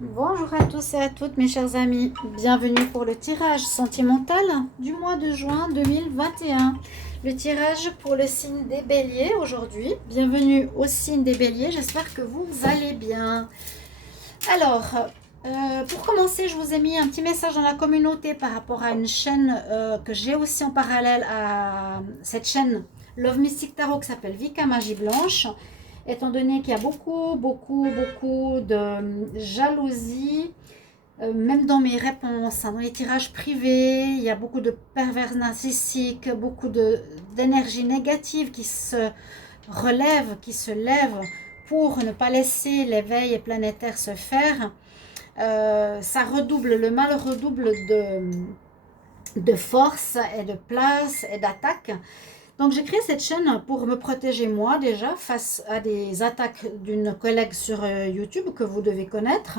Bonjour à tous et à toutes mes chers amis, bienvenue pour le tirage sentimental du mois de juin 2021. Le tirage pour le signe des béliers aujourd'hui. Bienvenue au signe des béliers, j'espère que vous allez bien. Alors, pour commencer, je vous ai mis un petit message dans la communauté par rapport à une chaîne que j'ai aussi en parallèle à cette chaîne Love Mystic Tarot qui s'appelle Vika Magie Blanche. Étant donné qu'il y a beaucoup de jalousie, même dans mes réponses, hein, dans les tirages privés, il y a beaucoup de pervers narcissiques, d'énergie négative qui se relève, qui se lève pour ne pas laisser l'éveil planétaire se faire. Ça redouble, le mal redouble de force et de place et d'attaque. Donc j'ai créé cette chaîne pour me protéger moi déjà face à des attaques d'une collègue sur YouTube que vous devez connaître.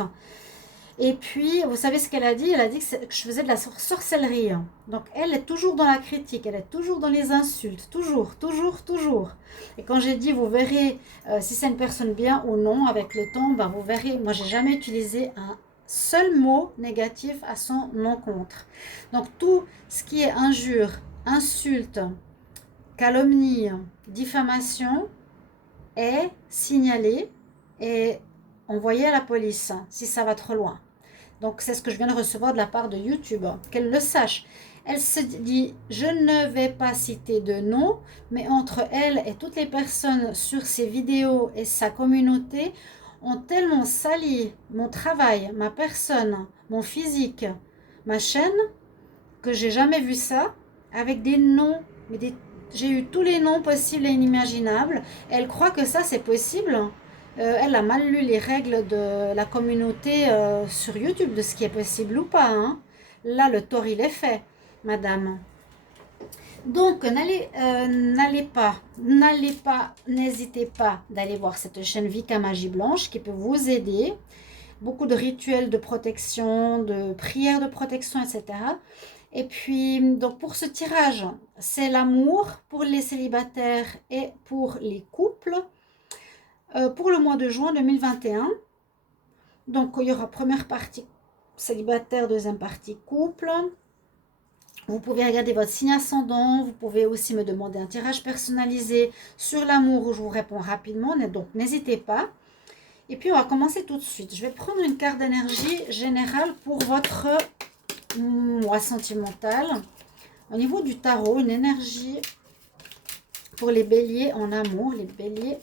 Et puis, vous savez ce qu'elle a dit? Elle a dit que je faisais de la sorcellerie. Donc, elle est toujours dans la critique, elle est toujours dans les insultes, toujours. Et quand j'ai dit, vous verrez si c'est une personne bien ou non avec le temps, ben vous verrez, moi, j'ai jamais utilisé un seul mot négatif à son encontre. Donc, tout ce qui est injure, insulte, calomnie, diffamation est signalé et envoyé à la police si ça va trop loin. Donc c'est ce que je viens de recevoir de la part de YouTube, qu'elle le sache. Elle se dit, je ne vais pas citer de nom, mais entre elle et toutes les personnes sur ses vidéos et sa communauté ont tellement sali mon travail, ma personne, mon physique, ma chaîne, que j'ai jamais vu ça, avec des noms, j'ai eu tous les noms possibles et inimaginables. Elle croit que ça c'est possible. Elle a mal lu les règles de la communauté sur YouTube, de ce qui est possible ou pas, hein. Là, le tort, il est fait, madame. Donc, n'hésitez pas d'aller voir cette chaîne Vika Magie Blanche qui peut vous aider. Beaucoup de rituels de protection, de prières de protection, etc. Et puis, donc pour ce tirage, c'est l'amour pour les célibataires et pour les couples pour le mois de juin 2021. Donc, il y aura première partie célibataire, deuxième partie couple. Vous pouvez regarder votre signe ascendant. Vous pouvez aussi me demander un tirage personnalisé sur l'amour où je vous réponds rapidement. Donc, n'hésitez pas. Et puis, on va commencer tout de suite. Je vais prendre une carte d'énergie générale pour votre mois sentimental. Au niveau du tarot, une énergie pour les béliers en amour. Les béliers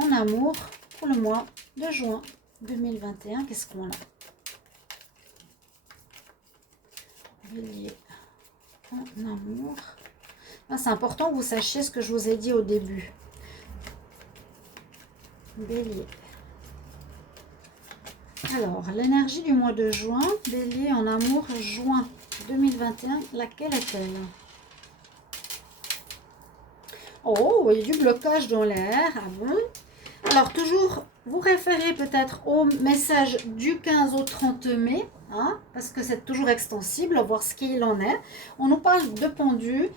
en amour pour le mois de juin 2021. Qu'est-ce qu'on a? Bélier en amour. Ah, c'est important que vous sachiez ce que je vous ai dit au début. Bélier. Alors, l'énergie du mois de juin. Bélier en amour, juin 2021. Laquelle est-elle? Oh, il y a du blocage dans l'air. Ah bon? Alors, toujours, vous référez peut-être au message du 15 au 30 mai, hein, parce que c'est toujours extensible, voir ce qu'il en est. On nous parle de pendu.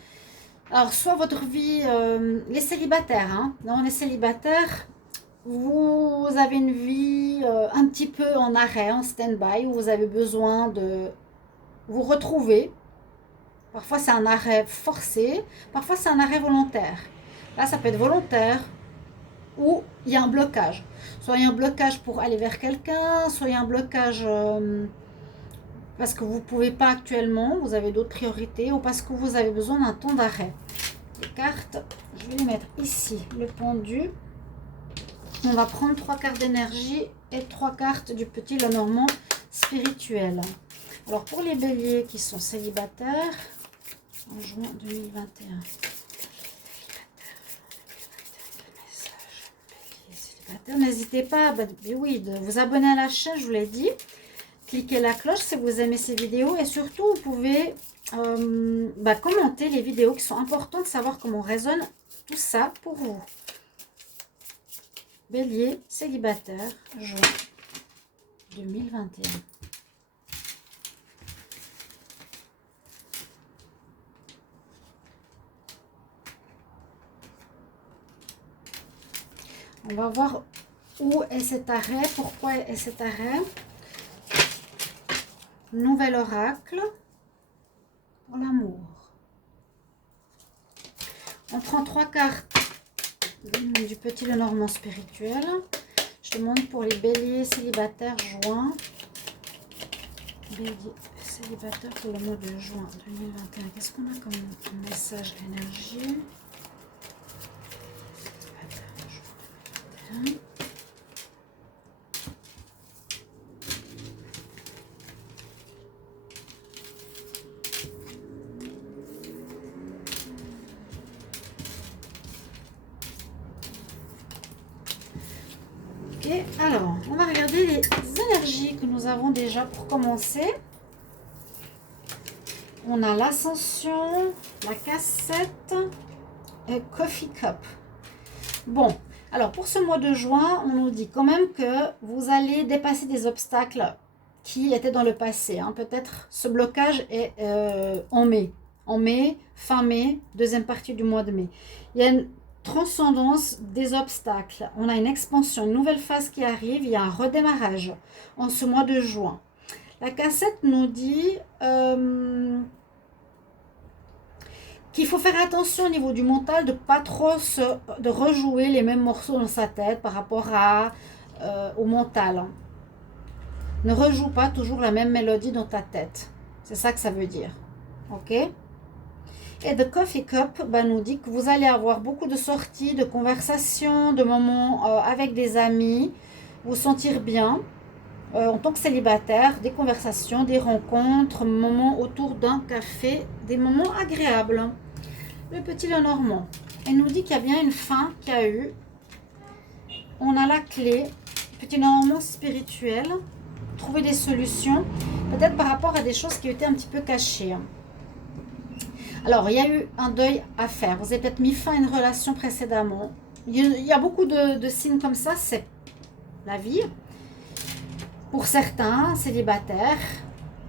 Alors, soit votre vie, les célibataires, hein, non, les célibataires, vous avez une vie un petit peu en arrêt, en stand-by, où vous avez besoin de vous retrouver. Parfois, c'est un arrêt forcé, parfois, c'est un arrêt volontaire. Là, ça peut être volontaire, ou il y a un blocage. Soit il y a un blocage pour aller vers quelqu'un, soit il y a un blocage parce que vous ne pouvez pas actuellement, vous avez d'autres priorités, ou parce que vous avez besoin d'un temps d'arrêt. Les cartes, je vais les mettre ici, le pendu. On va prendre 3 cartes d'énergie et 3 cartes du petit Lenormand spirituel. Alors pour les béliers qui sont célibataires, en juin 2021. N'hésitez pas de vous abonner à la chaîne, je vous l'ai dit. Cliquez la cloche si vous aimez ces vidéos. Et surtout, vous pouvez commenter les vidéos qui sont importantes, savoir comment résonne tout ça pour vous. Bélier, célibataire, juin 2021. On va voir où est cet arrêt, pourquoi est cet arrêt. Nouvel oracle pour l'amour. On prend 3 cartes du petit Lenormand spirituel. Je demande pour les béliers célibataires juin. Bélier célibataire pour le mois de juin 2021. Qu'est-ce qu'on a comme message énergie? Célibataire, juin 2021. Alors, on va regarder les énergies que nous avons déjà pour commencer. On a l'ascension, la cassette et coffee cup. Bon, alors pour ce mois de juin, on nous dit quand même que vous allez dépasser des obstacles qui étaient dans le passé. Hein. Peut-être ce blocage est en mai, fin mai, deuxième partie du mois de mai. Il y a une transcendance des obstacles. On a une expansion, une nouvelle phase qui arrive. Il y a un redémarrage en ce mois de juin. La cassette nous dit qu'il faut faire attention au niveau du mental de pas trop de rejouer les mêmes morceaux dans sa tête par rapport au mental. Ne rejoue pas toujours la même mélodie dans ta tête. C'est ça que ça veut dire. Ok? Et The Coffee Cup nous dit que vous allez avoir beaucoup de sorties, de conversations, de moments avec des amis, vous sentir bien en tant que célibataire, des conversations, des rencontres, moments autour d'un café, des moments agréables. Le petit Lenormand, elle nous dit qu'il y a bien une fin qu'il y a eu. On a la clé, petit Lenormand spirituel, trouver des solutions, peut-être par rapport à des choses qui étaient un petit peu cachées. Alors, il y a eu un deuil à faire. Vous avez peut-être mis fin à une relation précédemment. Il y a beaucoup de signes comme ça. C'est la vie. Pour certains célibataires,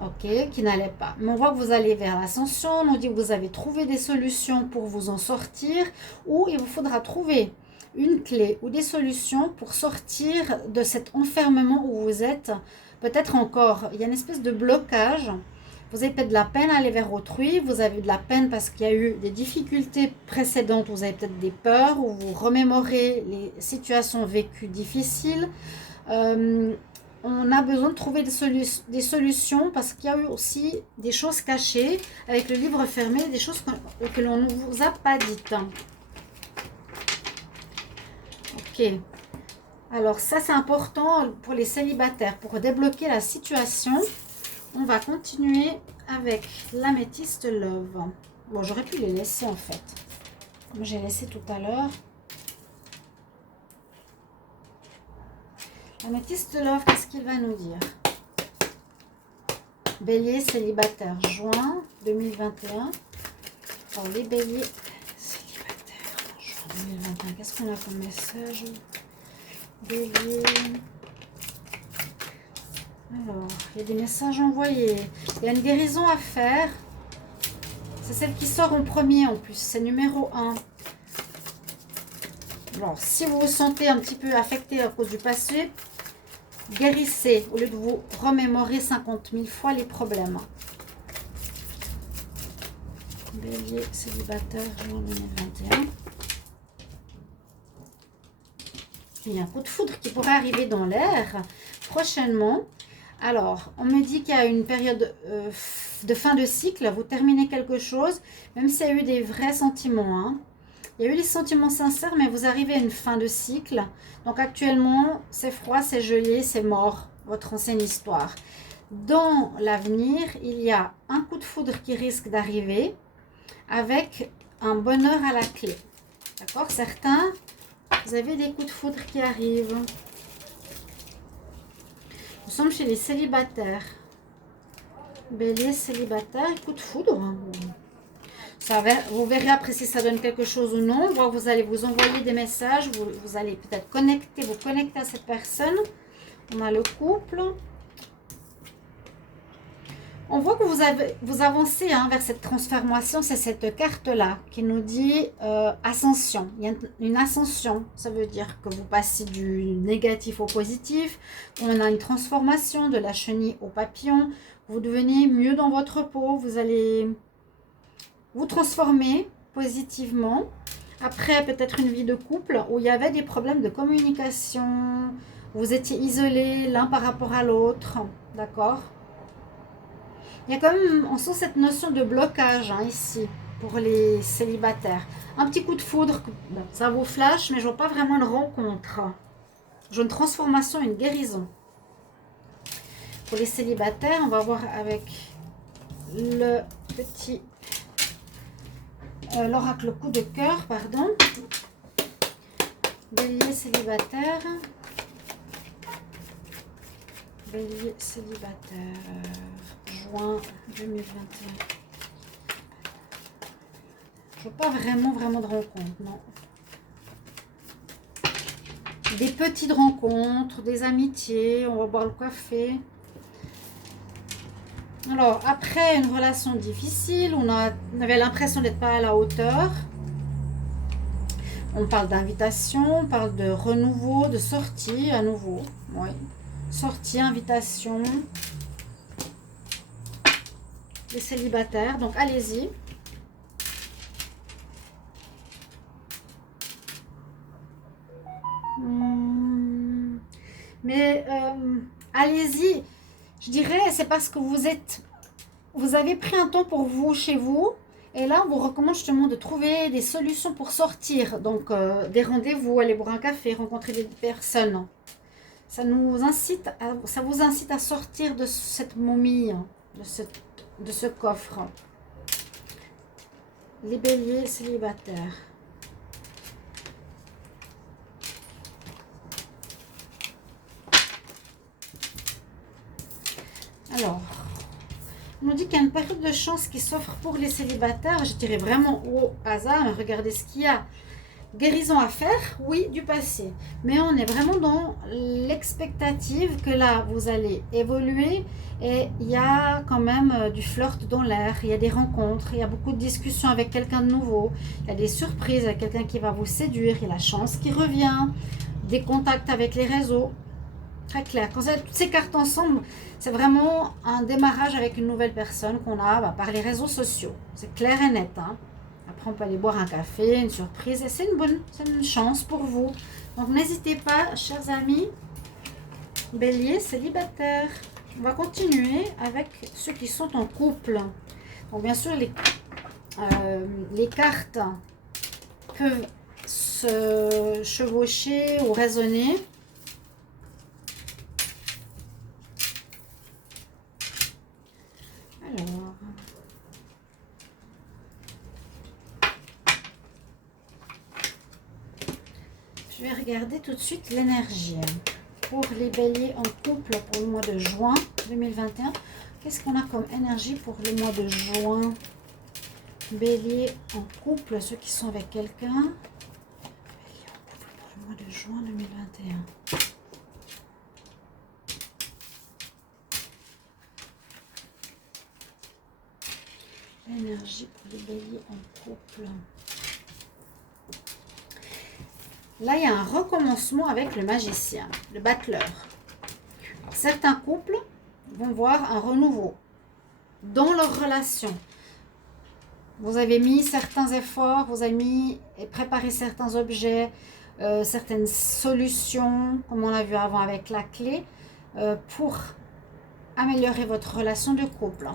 ok, qui n'allaient pas. Mais on voit que vous allez vers l'ascension. On nous dit que vous avez trouvé des solutions pour vous en sortir. Ou il vous faudra trouver une clé ou des solutions pour sortir de cet enfermement où vous êtes. Peut-être encore, il y a une espèce de blocage. Vous avez peut-être de la peine à aller vers autrui, vous avez de la peine parce qu'il y a eu des difficultés précédentes, vous avez peut-être des peurs ou vous remémorez les situations vécues difficiles. On a besoin de trouver des solutions parce qu'il y a eu aussi des choses cachées avec le livre fermé, des choses que l'on ne vous a pas dites. Ok. Alors ça c'est important pour les célibataires, pour débloquer la situation. On va continuer avec l'améthyste love. Bon, j'aurais pu les laisser en fait. Moi, j'ai laissé tout à l'heure. L'améthyste love, qu'est-ce qu'il va nous dire? Bélier célibataire, juin 2021. Pour les béliers célibataires, juin 2021. Qu'est-ce qu'on a comme message? Bélier... Alors, il y a des messages envoyés. Il y a une guérison à faire. C'est celle qui sort en premier en plus. C'est numéro 1. Alors, si vous vous sentez un petit peu affecté à cause du passé, guérissez au lieu de vous remémorer 50 000 fois les problèmes. Bélier célibataire, juin 2021. Il y a un coup de foudre qui pourrait arriver dans l'air prochainement. Alors, on me dit qu'il y a une période de fin de cycle. Vous terminez quelque chose, même s'il y a eu des vrais sentiments. Hein. Il y a eu des sentiments sincères, mais vous arrivez à une fin de cycle. Donc actuellement, c'est froid, c'est gelé, c'est mort, votre ancienne histoire. Dans l'avenir, il y a un coup de foudre qui risque d'arriver avec un bonheur à la clé. D'accord? Certains, vous avez des coups de foudre qui arrivent. Nous sommes chez les célibataires. Bélier célibataire, coup de foudre. Vous verrez après si ça donne quelque chose ou non. Vous allez vous envoyer des messages. Vous allez peut-être vous connecter à cette personne. On a le couple. On voit que vous avancez vers cette transformation. C'est cette carte-là qui nous dit ascension. Il y a une ascension. Ça veut dire que vous passez du négatif au positif. On a une transformation de la chenille au papillon. vous devenez mieux dans votre peau, vous allez vous transformer positivement. Après, peut-être une vie de couple où il y avait des problèmes de communication, vous étiez isolés l'un par rapport à l'autre, d'accord? Il y a quand même, on sent cette notion de blocage hein, ici, pour les célibataires. Un petit coup de foudre, bon, ça vous flash, mais je vois pas vraiment une rencontre. Je vois une transformation, une guérison. Pour les célibataires, on va voir avec le petit... l'oracle coup de cœur, pardon. Bélier célibataire. Bélier célibataire. Juin 2021. Je vois pas vraiment de rencontres, non. Des petites rencontres, des amitiés, on va boire le café. Alors, après une relation difficile, on avait l'impression d'être pas à la hauteur. On parle d'invitation, on parle de renouveau, de sortie à nouveau. Oui. Sortie, invitation. Les célibataires, donc allez-y. Mais allez-y, je dirais, c'est parce que vous avez pris un temps pour vous, chez vous, et là, on vous recommande justement de trouver des solutions pour sortir. Donc, des rendez-vous, aller boire un café, rencontrer des personnes. Ça vous incite à sortir de cette momie, de ce coffre. Les béliers célibataires. Alors, on nous dit qu'il y a une période de chance qui s'offre pour les célibataires. Je dirais vraiment au hasard, mais regardez ce qu'il y a. Guérison à faire, oui, du passé. Mais on est vraiment dans l'expectative que là, vous allez évoluer. Et il y a quand même du flirt dans l'air. Il y a des rencontres, il y a beaucoup de discussions avec quelqu'un de nouveau. Il y a des surprises avec quelqu'un qui va vous séduire. Il y a la chance qui revient. Des contacts avec les réseaux. Très clair. Quand vous avez toutes ces cartes ensemble, c'est vraiment un démarrage avec une nouvelle personne qu'on a par les réseaux sociaux. C'est clair et net. Hein. Après, on peut aller boire un café, une surprise. Et c'est une chance pour vous. Donc, n'hésitez pas, chers amis, bélier célibataire. On va continuer avec ceux qui sont en couple. Donc, bien sûr, les cartes peuvent se chevaucher ou résonner. Alors, je vais regarder tout de suite l'énergie pour les béliers en couple pour le mois de juin 2021. Qu'est-ce qu'on a comme énergie pour le mois de juin? Bélier en couple, ceux qui sont avec quelqu'un. Bélier en couple pour le mois de juin 2021. L'énergie pour les béliers en couple. Là, il y a un recommencement avec le magicien, le battleur. Certains couples vont voir un renouveau dans leur relation. Vous avez mis certains efforts, vous avez mis et préparé certains objets, certaines solutions, comme on l'a vu avant avec la clé, pour améliorer votre relation de couple.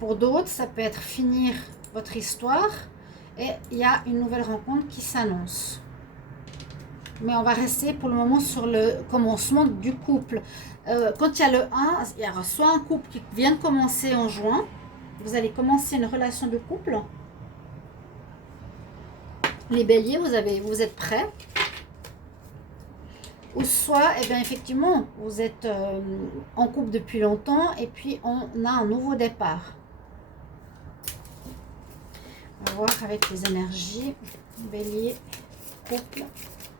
Pour d'autres, ça peut être finir votre histoire et il y a une nouvelle rencontre qui s'annonce. Mais on va rester pour le moment sur le commencement du couple. Quand il y a le 1, il y aura soit un couple qui vient de commencer en juin, vous allez commencer une relation de couple. Les béliers, vous êtes prêts. Ou soit, eh bien, effectivement, vous êtes en couple depuis longtemps et puis on a un nouveau départ. On va voir avec les énergies. Bélier, couple.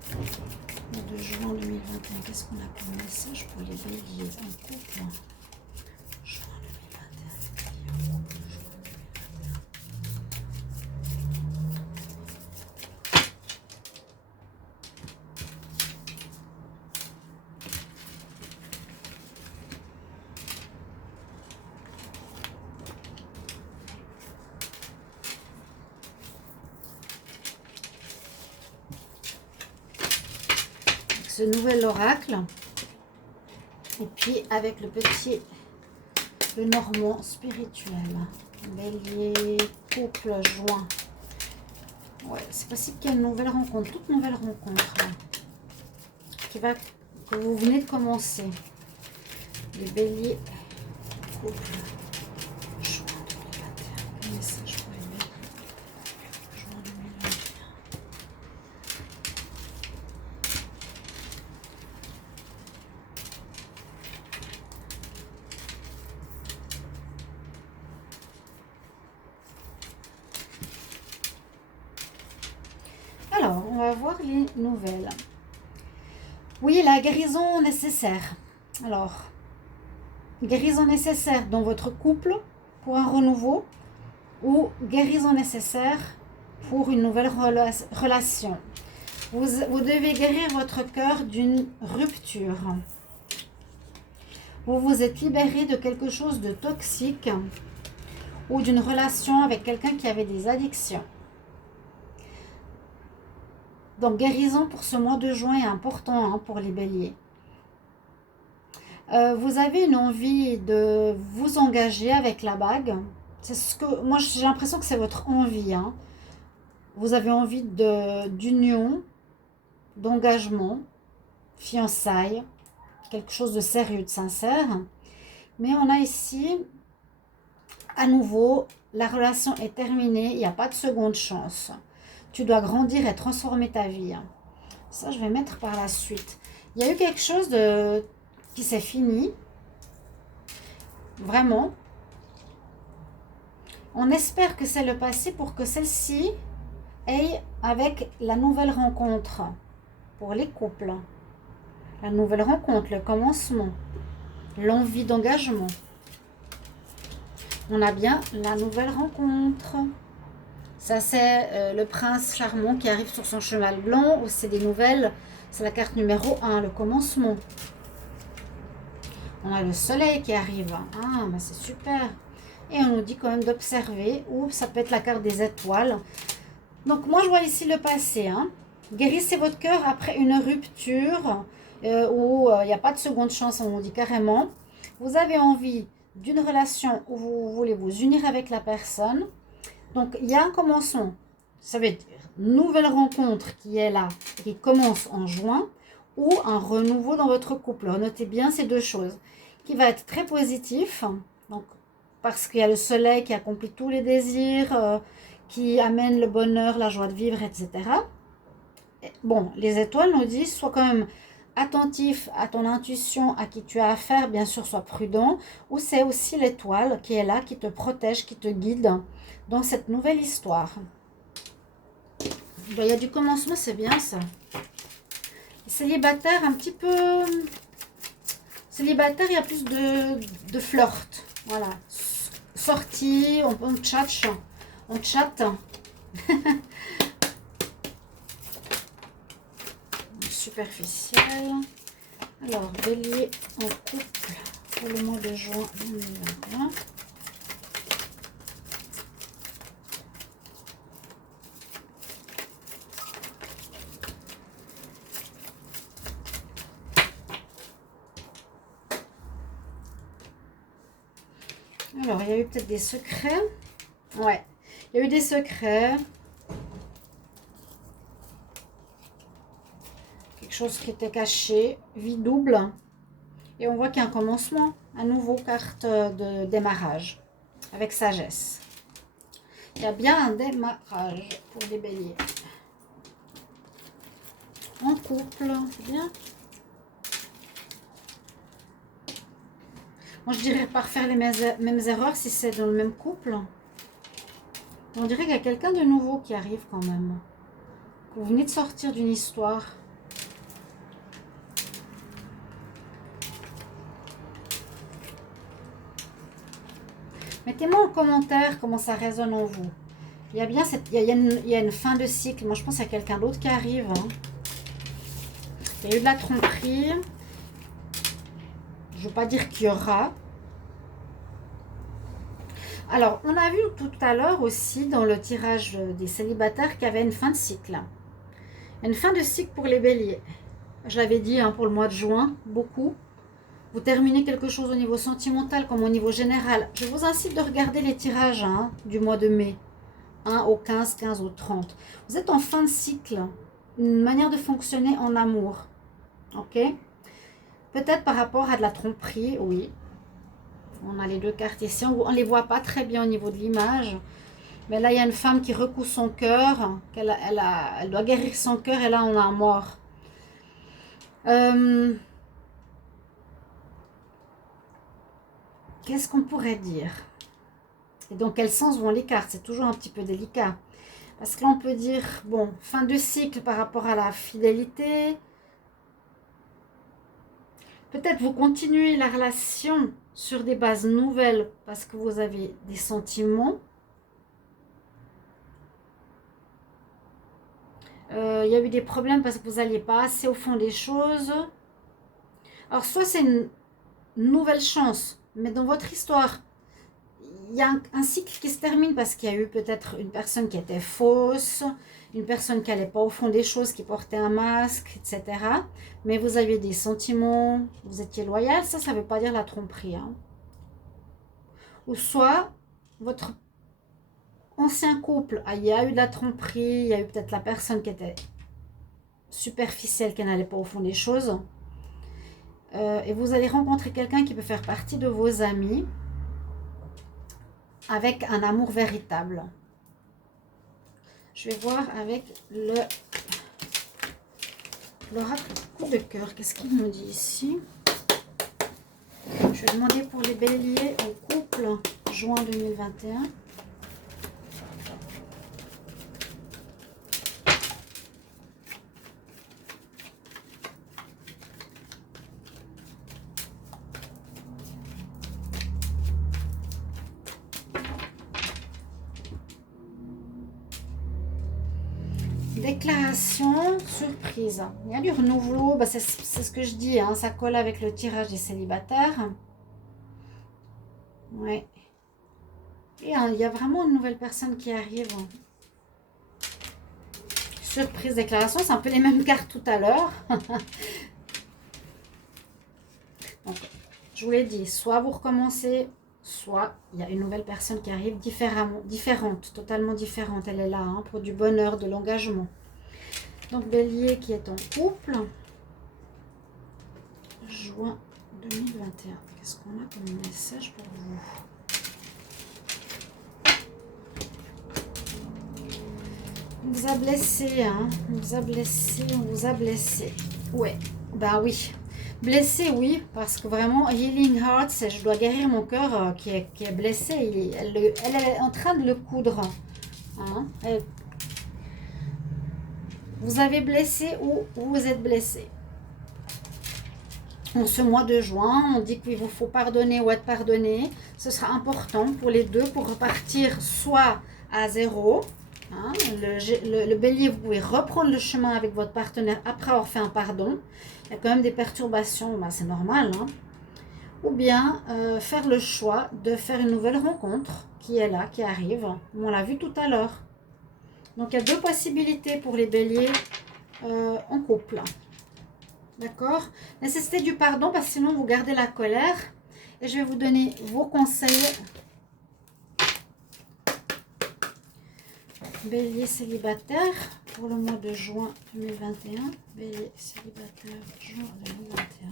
De juin 2021, qu'est-ce qu'on a comme message pour les béliers en couple? Juin 2021, béliers en couple, juin 2021. ce nouvel oracle. Et puis avec le normand spirituel. Bélier, couple, joint. Ouais, c'est possible qu'il y ait une nouvelle rencontre, toute nouvelle rencontre là, que vous venez de commencer. Les béliers, couple, juin 2021. Message pour les béliers, juin 2021. Alors, on va voir les nouvelles. Oui, la guérison nécessaire. Alors, guérison nécessaire dans votre couple pour un renouveau ou guérison nécessaire pour une nouvelle relation. Vous devez guérir votre cœur d'une rupture. Vous vous êtes libéré de quelque chose de toxique ou d'une relation avec quelqu'un qui avait des addictions. Donc, guérison pour ce mois de juin est important hein, pour les béliers. Vous avez une envie de vous engager avec la bague. C'est ce que moi j'ai l'impression que c'est votre envie. Hein. Vous avez envie d'union, d'engagement, fiançailles, quelque chose de sérieux, de sincère. Mais on a ici, à nouveau, la relation est terminée. Il n'y a pas de seconde chance. Tu dois grandir et transformer ta vie. Ça, je vais mettre par la suite. Il y a eu quelque chose qui s'est fini. Vraiment. On espère que c'est le passé pour que celle-ci aille avec la nouvelle rencontre. Pour les couples. La nouvelle rencontre, le commencement. L'envie d'engagement. On a bien la nouvelle rencontre. Ça, c'est le prince charmant qui arrive sur son cheval blanc. Ou c'est des nouvelles. C'est la carte numéro 1, le commencement. On a le soleil qui arrive. Ah, ben c'est super. Et on nous dit quand même d'observer. Ou ça peut être la carte des étoiles. Donc, moi, je vois ici le passé. Hein. Guérissez votre cœur après une rupture où il n'y a pas de seconde chance, on nous dit carrément. Vous avez envie d'une relation où vous voulez vous unir avec la personne. Donc, il y a un commencement. Ça veut dire nouvelle rencontre qui est là, qui commence en juin, ou un renouveau dans votre couple. Notez bien ces deux choses, qui va être très positif, donc, parce qu'il y a le soleil qui accomplit tous les désirs, qui amène le bonheur, la joie de vivre, etc. Bon, les étoiles nous disent, sois quand même attentif à ton intuition, à qui tu as affaire, bien sûr, sois prudent, ou c'est aussi l'étoile qui est là, qui te protège, qui te guide dans cette nouvelle histoire. Il y a du commencement, c'est bien ça. Célibataire, un petit peu... Célibataire, il y a plus de flirt. Voilà. Sortie, on chatte. On chatte. Superficiel. Alors, bélier en couple pour le mois de juin 2021. Alors, il y a eu peut-être des secrets. Ouais, il y a eu des secrets. Quelque chose qui était caché. Vie double. Et on voit qu'il y a un commencement. À nouveau, carte de démarrage. Avec sagesse. Il y a bien un démarrage pour les béliers. En couple, c'est bien. Moi, je dirais pas refaire les mêmes erreurs si c'est dans le même couple. On dirait qu'il y a quelqu'un de nouveau qui arrive quand même. Vous venez de sortir d'une histoire. Mettez-moi en commentaire comment ça résonne en vous. Il y a bien il y a une fin de cycle. Moi, je pense qu'il y a quelqu'un d'autre qui arrive. Hein. Il y a eu de la tromperie. Je ne veux pas dire qu'il y aura. Alors, on a vu tout à l'heure aussi dans le tirage des célibataires qu'il y avait une fin de cycle. Une fin de cycle pour les béliers. Je l'avais dit hein, pour le mois de juin, beaucoup. Vous terminez quelque chose au niveau sentimental comme au niveau général. Je vous incite de regarder les tirages hein, du mois de mai. 1 au 15, 15 au 30. Vous êtes en fin de cycle. Une manière de fonctionner en amour. Ok? Peut-être par rapport à de la tromperie, oui. On a les deux cartes ici. On ne les voit pas très bien au niveau de l'image. Mais là, il y a une femme qui recoue son cœur. Elle doit guérir son cœur et là, on a un mort. Qu'est-ce qu'on pourrait dire? Et dans quel sens vont les cartes? C'est toujours un petit peu délicat. Parce que là, on peut dire, bon, fin de cycle par rapport à la fidélité. Peut-être vous continuez la relation sur des bases nouvelles parce que vous avez des sentiments. Il y a eu des problèmes parce que vous n'alliez pas assez au fond des choses. Alors, soit c'est une nouvelle chance, mais dans votre histoire, il y a un cycle qui se termine parce qu'il y a eu peut-être une personne qui était fausse, une personne qui n'allait pas au fond des choses, qui portait un masque, etc. Mais vous aviez des sentiments, vous étiez loyal, ça ne veut pas dire la tromperie. Hein. Ou soit, votre ancien couple, il y a eu de la tromperie, il y a eu peut-être la personne qui était superficielle, qui n'allait pas au fond des choses. Et vous allez rencontrer quelqu'un qui peut faire partie de vos amis avec un amour véritable. Je vais voir avec l'oracle coup de cœur. Qu'est-ce qu'il nous dit ici? Je vais demander pour les béliers au couple juin 2021. Déclaration surprise. Il y a du renouveau, bah c'est ce que je dis, hein, ça colle avec le tirage des célibataires. Ouais. Et il y a vraiment une nouvelle personne qui arrive. Surprise, déclaration, c'est un peu les mêmes cartes tout à l'heure. Donc, je vous l'ai dit, soit vous recommencez, soit il y a une nouvelle personne qui arrive différente, totalement différente. Elle est là hein, pour du bonheur, de l'engagement. Donc, bélier qui est en couple. Juin 2021. Qu'est-ce qu'on a comme message pour vous? On vous a blessé, hein. On vous a blessé, on vous a blessé. Ouais, bah oui. Blessé, oui, parce que vraiment, Healing Heart, c'est je dois guérir mon cœur qui est blessé. Elle est en train de le coudre. Hein. Vous avez blessé ou vous êtes blessé. En ce mois de juin, on dit qu'il vous faut pardonner ou être pardonné. Ce sera important pour les deux pour repartir soit à zéro. Hein, le bélier, vous pouvez reprendre le chemin avec votre partenaire après avoir fait un pardon. Il y a quand même des perturbations, ben c'est normal. Hein. Ou bien faire le choix de faire une nouvelle rencontre qui est là, qui arrive. On l'a vu tout à l'heure. Donc il y a deux possibilités pour les béliers en couple. D'accord? Nécessité du pardon parce que sinon vous gardez la colère. Et je vais vous donner vos conseils. Bélier célibataire pour le mois de juin 2021. Bélier célibataire juin 2021.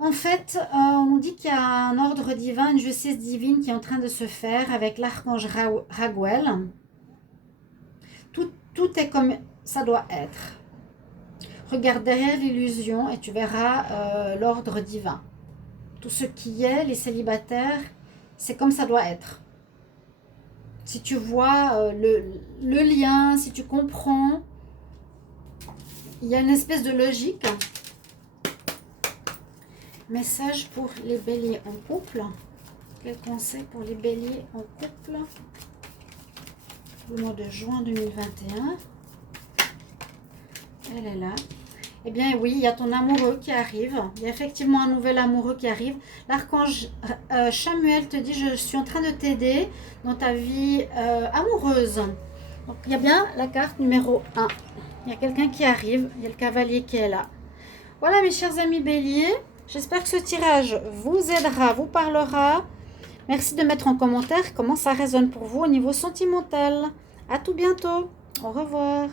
En fait, on nous dit qu'il y a un ordre divin, une justice divine qui est en train de se faire avec l'archange Raguel. Tout est comme ça doit être. Regarde derrière l'illusion et tu verras l'ordre divin. Tout ce qui est, les célibataires, c'est comme ça doit être. Si tu vois le lien, si tu comprends, il y a une espèce de logique. Message pour les béliers en couple. Quel conseil pour les béliers en couple? Le mois de juin 2021. Elle est là. Eh bien oui, il y a ton amoureux qui arrive. Il y a effectivement un nouvel amoureux qui arrive. L'archange Chamuel te dit, je suis en train de t'aider dans ta vie amoureuse. Donc il y a bien la carte numéro 1. Il y a quelqu'un qui arrive, il y a le cavalier qui est là. Voilà mes chers amis béliers, j'espère que ce tirage vous aidera, vous parlera. Merci de mettre en commentaire comment ça résonne pour vous au niveau sentimental. À tout bientôt, au revoir.